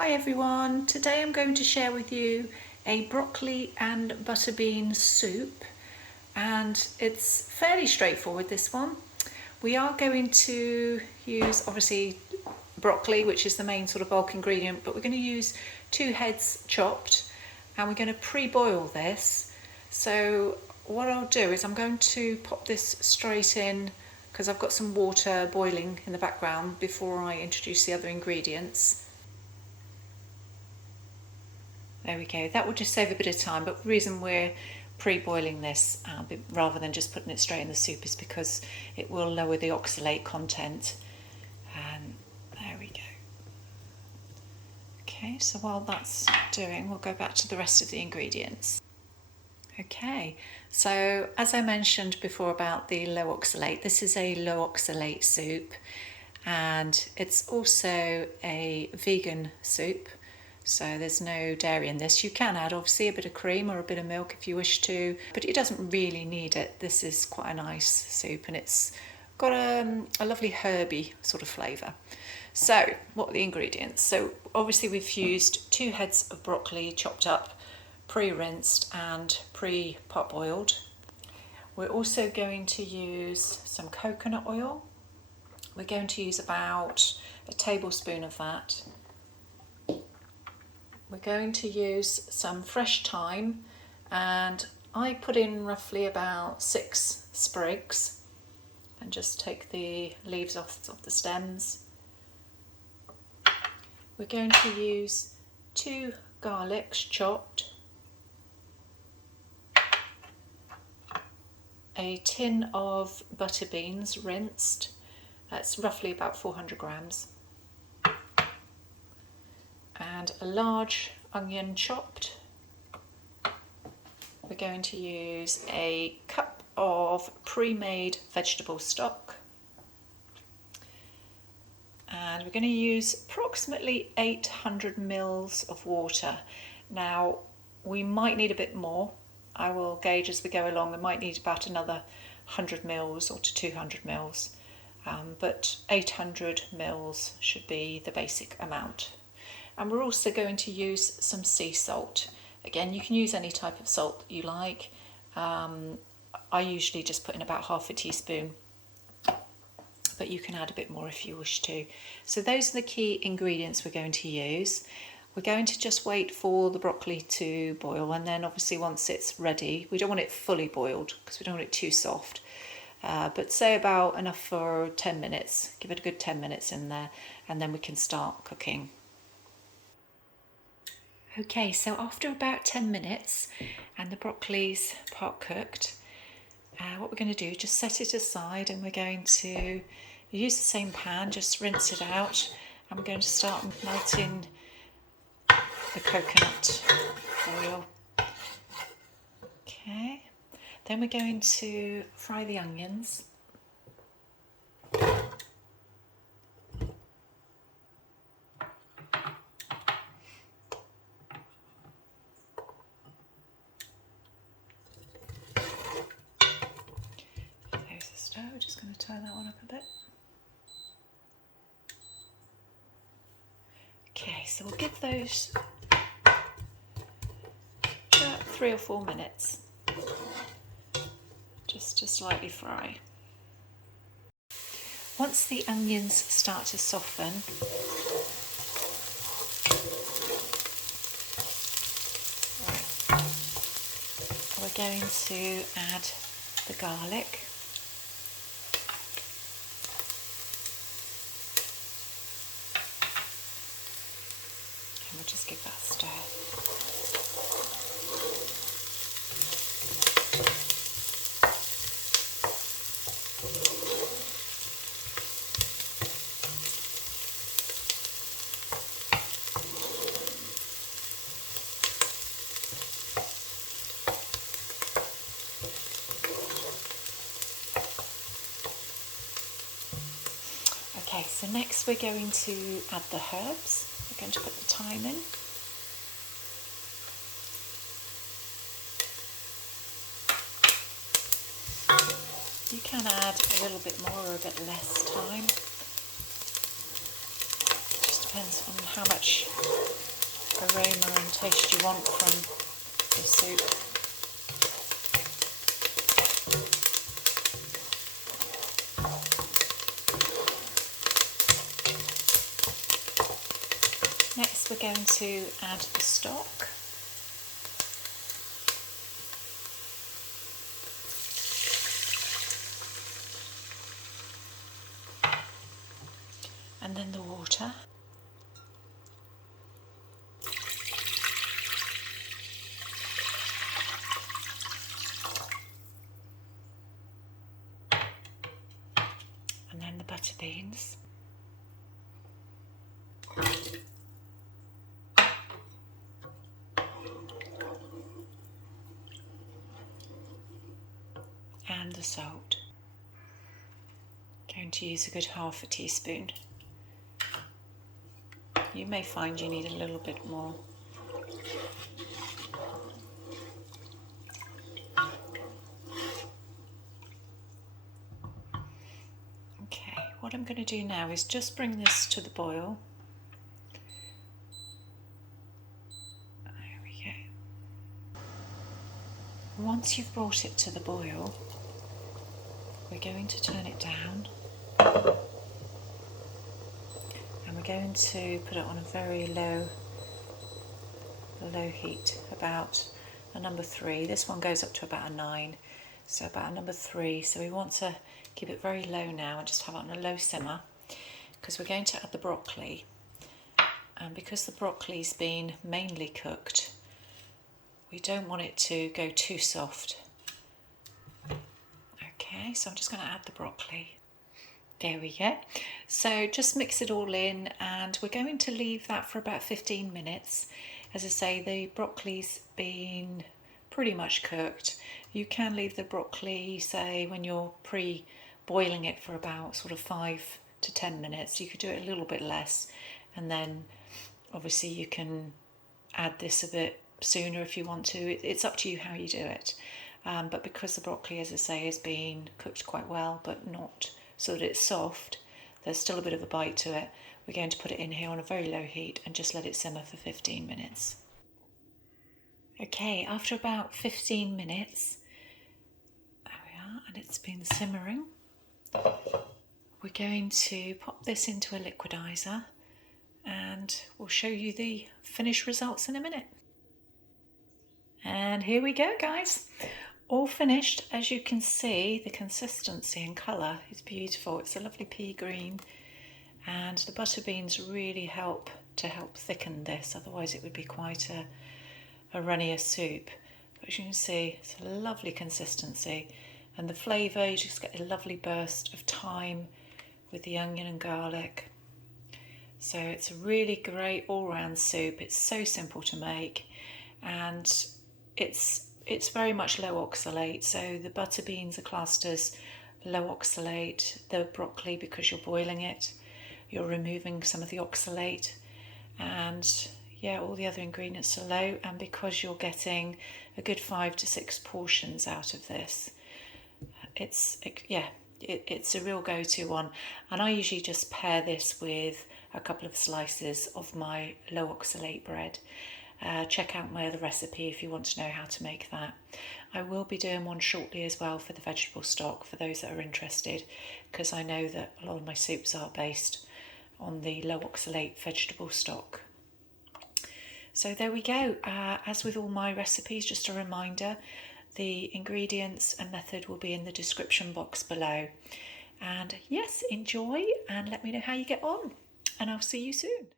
Hi everyone, today I'm going to share with you a broccoli and butterbean soup, and it's fairly straightforward, this one. We are going to use obviously broccoli, which is the main sort of bulk ingredient, but we're going to use 2 heads chopped, and we're going to pre-boil this. So what I'll do is I'm going to pop this straight in because I've got some water boiling in the background before I introduce the other ingredients. There we go, that will just save a bit of time, but the reason we're pre-boiling this rather than just putting it straight in the soup is because it will lower the oxalate content. And there we go. Okay, so while that's doing, we'll go back to the rest of the ingredients. Okay, so as I mentioned before about the low oxalate, this is a low oxalate soup, and it's also a vegan soup. So there's no dairy in this. You can add obviously a bit of cream or a bit of milk if you wish to, but it doesn't really need it. This is quite a nice soup, and it's got a lovely herby sort of flavour. So what are the ingredients? So obviously we've used 2 heads of broccoli chopped up, pre-rinsed and pre-pot boiled. We're also going to use some coconut oil. We're going to use about a tablespoon of that. We're going to use some fresh thyme, and I put in roughly about 6 sprigs and just take the leaves off the stems. We're going to use 2 garlics chopped, a tin of Butterbeans rinsed, that's roughly about 400 grams. And a large onion chopped. We're going to use a cup of pre-made vegetable stock, and we're going to use approximately 800 mils of water. Now we might need a bit more. I will gauge as we go along. We might need about another 100 mils or to 200 mils, but 800 mils should be the basic amount. And we're also going to use some sea salt. Again, you can use any type of salt you like. I usually just put in about half a teaspoon, but you can add a bit more if you wish to. So those are the key ingredients we're going to use. We're going to just wait for the broccoli to boil, and then obviously once it's ready, we don't want it fully boiled because we don't want it too soft. But say about enough for 10 minutes. Give it a good 10 minutes in there, and then we can start cooking. Okay, so after about 10 minutes and the broccoli's part cooked, what we're going to do, just set it aside, and we're going to use the same pan, just rinse it out, and we're going to start melting the coconut oil. Okay, then we're going to fry the onions. We're just going to turn that one up a bit. Okay, so we'll give those about 3 or 4 minutes just to slightly fry. Once the onions start to soften, we're going to add the garlic. We'll just give that a stir. Okay, so next we're going to add the herbs. We're going to put the thyme in. You can add a little bit more or a bit less thyme, just depends on how much aroma and taste you want from the soup. Next we're going to add the stock. And then the water. And then the butter beans. And the salt. Going to use a good half a teaspoon. You may find you need a little bit more. Okay, what I'm going to do now is just bring this to the boil. There we go. Once you've brought it to the boil, we're going to turn it down. And we're going to put it on a very low heat, about a number 3. This one goes up to about a 9, so about a number 3. So we want to keep it very low now and just have it on a low simmer, because we're going to add the broccoli. And because the broccoli's been mainly cooked, we don't want it to go too soft. Okay, so I'm just going to add the broccoli. There we go. So just mix it all in, and we're going to leave that for about 15 minutes. As I say, the broccoli's been pretty much cooked. You can leave the broccoli, say, when you're pre-boiling it for about sort of 5 to 10 minutes. You could do it a little bit less, and then obviously you can add this a bit sooner if you want to. It's up to you how you do it. But because the broccoli, as I say, has been cooked quite well, but not so that it's soft, there's still a bit of a bite to it. We're going to put it in here on a very low heat and just let it simmer for 15 minutes. Okay, after about 15 minutes, there we are, and it's been simmering. We're going to pop this into a liquidizer and we'll show you the finished results in a minute. And here we go, guys. All finished. As you can see, the consistency and colour is beautiful. It's a lovely pea green, and the butter beans really help thicken this, otherwise it would be quite a runnier soup. But as you can see, it's a lovely consistency, and the flavour, you just get a lovely burst of thyme with the onion and garlic. So it's a really great all-round soup. It's so simple to make, and it's very much low oxalate. So the butter beans are classed as low oxalate. The broccoli, because you're boiling it, you're removing some of the oxalate, and yeah, all the other ingredients are low. And because you're getting a good 5 to 6 portions out of this, it's a real go-to one. And I usually just pair this with a couple of slices of my low oxalate bread. Check out my other recipe if you want to know how to make that. I will be doing one shortly as well for the vegetable stock for those that are interested, because I know that a lot of my soups are based on the low oxalate vegetable stock. So there we go. As with all my recipes, just a reminder, the ingredients and method will be in the description box below. And yes, enjoy and let me know how you get on, and I'll see you soon.